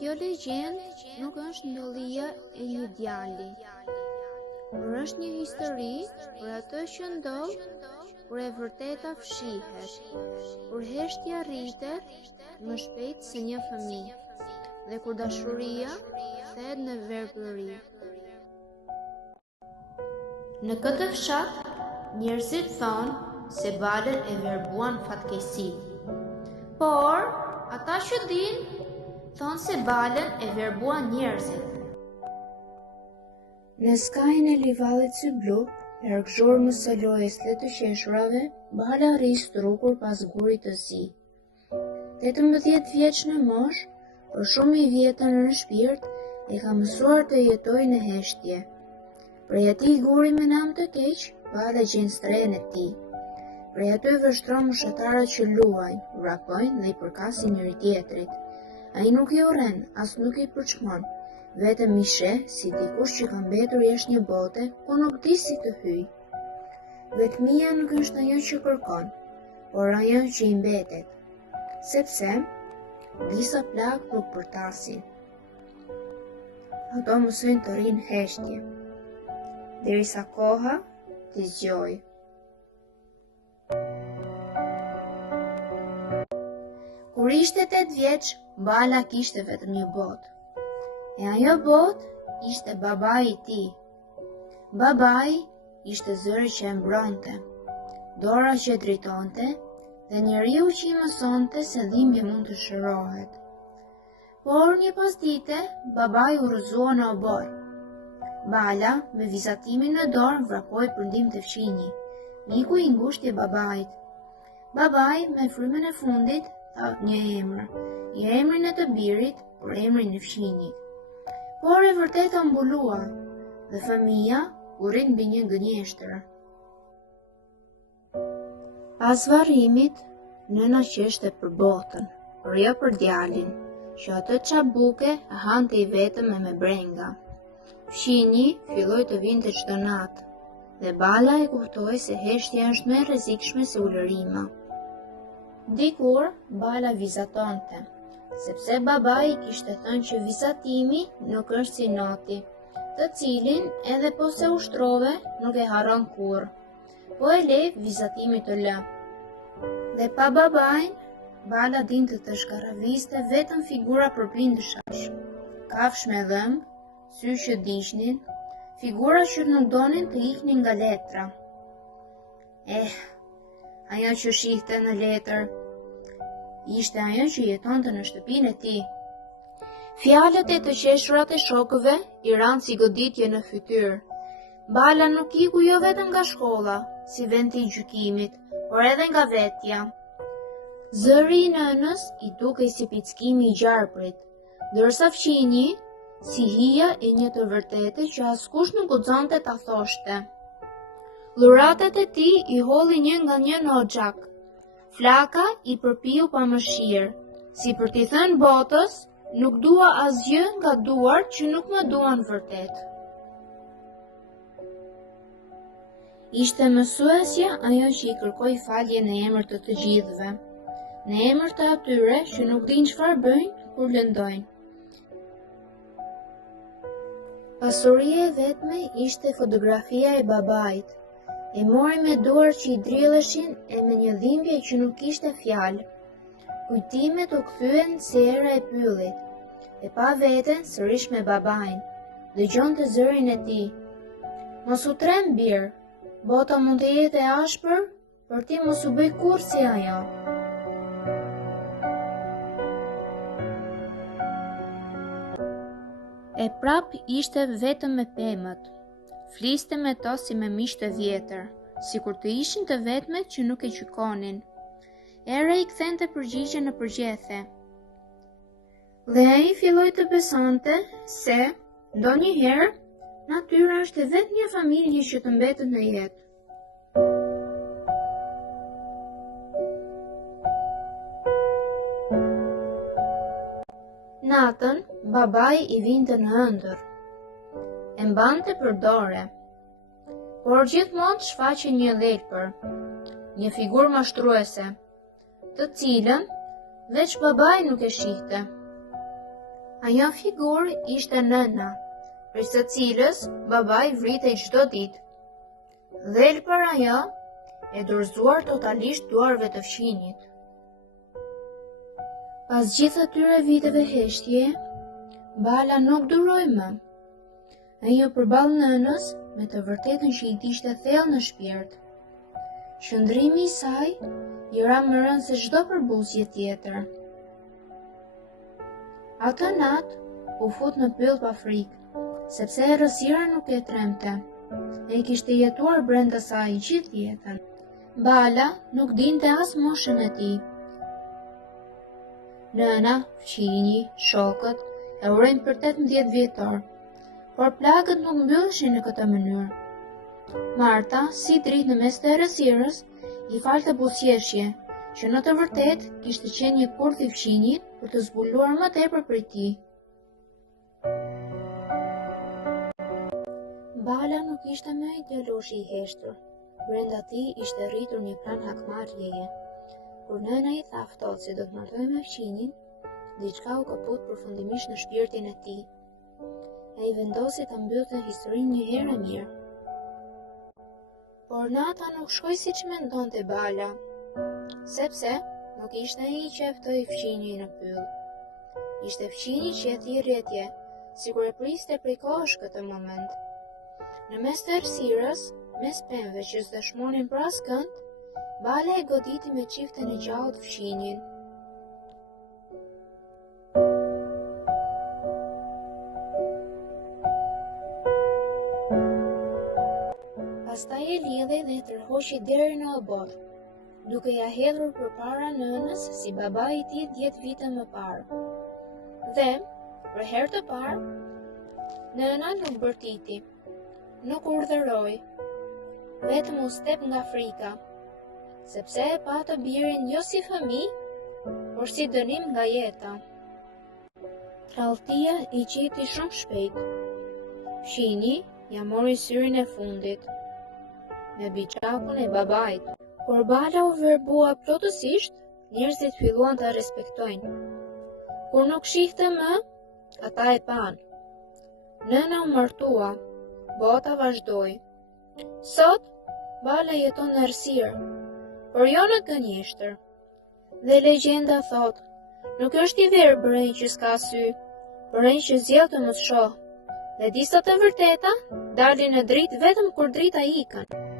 Kjo legjend nuk është ndollia e një djali, por është një histori për atë që ndodh kur e vërteta fshihet, kur heshtja rritet më shpejt se një fëmijë dhe kur dashuria kthehet në verbëri. Në këtë fshat, njerëzit thonë se balën e verbuan fatkeqësitë, por ata që dinë thonë se balën e verbuan njerëzit. Në skajin e livallit sy blu, largëzhur më së lojës të qeshurave, bala rri strukur pas gurit të zi. 18 vjeç në moshë, por shumë i vjetër në shpirt, e ka mësuar të jetojë në heshtje. Prej atij guri me nam të keq, bala gjen stren e tij. Prej aty vështron moshatarët që luajnë, vrapojnë dhe i përkasin njëri tjetrit. Ai nuk i urren, as nuk i përçmon, vetëm i sheh si dikush që ka mbetur jashtë një bote ku nuk di si të hyjë. Vetmia nuk është ajo që kërkon, por ajo që i mbetet, sepse disa plagë nuk përtasin. Ato mësojnë të rinë heshtje, derisa koha t'i zgjojë. Kur ishte 8 vjeç, bala kishte vetëm një botë. E ajo botë ishte babai i tij. Babai ishte zëri që e mbronte, dora që dritonte dhe njeriu që i mësonte se dhimbja mund të shërohet. Por një pasdite, babai u rrëzua në obor. Bala, me vizatimin në dorë, vrapoi për ndihmë të fshinjë, miku i ngushtë i babait. Babai, me frymën e fundit, tha një emër, jo emrin e të birit, por emrin e fshinjit. Por e vërteta mbulua, dhe fëmia u rrit mbi një gënjeshtër. Pas varrimit, nëna qeshte për botën, por jo për djalin, që atë çabuke hante i vetëm me brenga. Fshinji filloi të vinte çdo natë, dhe bala e kuptoi se heshtja është më e rrezikshme se ulërima. Dikur, bala vizatonte, sepse babai kishte thënë që vizatimi nuk është si noti, të cilin edhe po se ushtrove nuk e harron kurrë, po e le vizatimi të lë. Dhe pa babain, bala dinte të shkarraviste vetëm figura përblindëshash, kafsh me dhëmb, sy që diqnin, figura që nuk donin të iknin nga letra. Ajo që shihte në letër ishte ajo që jetonte në shtëpinë e tij. Fjalët e të qeshurat e shokëve i ranë si goditje në fytyrë. Bala nuk iku jo vetëm nga shkolla, si vend i gjykimit, por edhe nga vetja. Zëri i nënës i dukej si pickimi i gjarprit, ndërsa fqinji si hija e një të vërtete që askush nuk guxonte ta thoshte. Dhuratat e tij i holli një nga një në oxhak. Flaka i përpiu pa mëshirë, si për t'i thënë botës, nuk dua asgjë nga duart që nuk më duan vërtet. Ishte mësuesja ajo që i kërkoi falje në emër të të gjithëve, në emër të atyre që nuk dinë çfarë bëjnë kur lëndojnë. Pasuria e vetme ishte fotografia e babait. E mori me duar që i drilleshin e me një dhimbje që nuk kishte fjalë. Kujtimet u kthyen si era e pyllit, e pa veten sërish me babain, dëgjonte zërin e tij. Mos u trem bir, bota mund të jetë e ashpër, por ti mos u bëj kurrë si ajo. E prap ishte vetëm me pemët. Fliste me to si me miq të vjetër, sikur të ishin të vetmet që nuk e gjykonin. Era i kthente përgjigje në përgjethje. Dhe ai filloi të besonte se, ndonjëherë, natyra është vetëm një familje që të mbetet në jetë. Natën, babai i vinte në ëndër. E mbante për dore, por gjithmonë shfaqe një lelpër, një figurë mashtruese, të cilën veç babai nuk e shihte. Ajo figurë ishte nëna, për së cilës babai vritej çdo ditë. Dhe për ajo, e dorëzuar totalisht duarve të fqinjit. Pas gjithë atyre viteve heshtje, Bala nuk duroi më. Ajo përballë nënës me të vërtetën që i kishte thellë në shpirt. Qëndrimi i saj i ra më rënd se çdo përbuzje tjetër. Atë natë u fut në pyll pa frikë, sepse errësira nuk e tremte. E kishte jetuar brenda saj gjithë jetën. Bala nuk dinte as moshën e tij. Nëna, fqinji, shokët e urrejnë për 18 vjetor, por plagët nuk mbylleshin në këtë mënyrë. Marta, si dritë në mes të errësirës, i falte buzëqeshje, që në të vërtetë kishte qenë një kurth i fqinjit për të zbuluar më tepër prej tij. Bala nuk ishte më ai djaloshi i heshtur. Brenda tij ishte rritur një plan hakmarrjeje. Kur nëna i tha ftohtë se do të martohej me fqinjin, diçka u kaput përfundimisht në shpirtin e tij. Ai vendosi ta mbyllte historinë një herë e mirë. Por nata nuk shkoi siç mendonte Bala, sepse nuk ishte ai që e ftoi fqinjin në pyll. Ishte fqinji që e thi rretje, sikur e priste prej kohësh këtë moment. Në mes të errësirës, mes pemëve që s'dëshmonin për askënd, Bala e goditi me çiften e gjallë të fqinjin. Pastaj e lidhi dhe e tërhoqi deri në obor, duke ja hedhur përpara nënës si babai i tij 10 vite më parë. Dhe, për herë të parë, nëna nuk bërtiti, nuk urdhëroi, vetëm u step nga frika, sepse e pa të birin jo si fëmijë, por si dënim nga jeta. Tradhtia i qeti shumë shpejt. Fqinji ja mori syrin e fundit, me biçakun e babait. Kur Bala u verbua plotësisht, njerëzit filluan ta respektojnë. Kur nuk shihte më, ata e pan. Nëna u martua, bota vazhdoi. Sot, Bala jeton në errësirë, por jo në gënjeshtër. Dhe legjenda thot, nuk është i verë bërënj që s'ka sy, bërënj që zjell të mos shoh, dhe disa të vërteta dalin në dritë vetëm kur drita ikën.